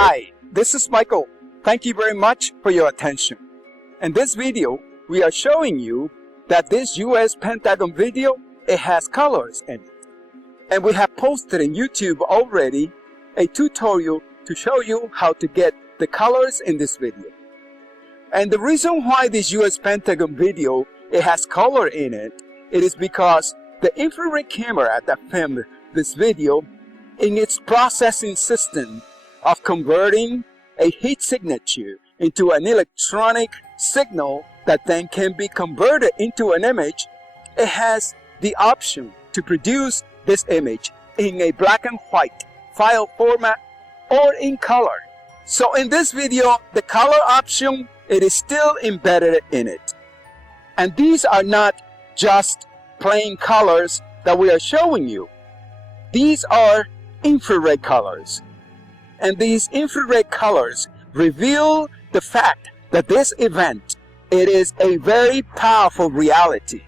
Hi, this is Michael. Thank you very much for your attention. In this video, we are showing you that this US Pentagon video, it has colors in it. And we have posted in YouTube already a tutorial to show you how to get the colors in this video. And the reason why this US Pentagon video, it has color in it, it is because the infrared camera that filmed this video, in its processing system of converting a heat signature into an electronic signal that then can be converted into an image, it has the option to produce this image in a black and white file format or in color. So in this video, the color option, it is still embedded in it. And these are not just plain colors that we are showing you. These are infrared colors. And these infrared colors reveal the fact that this event, it is a very powerful reality.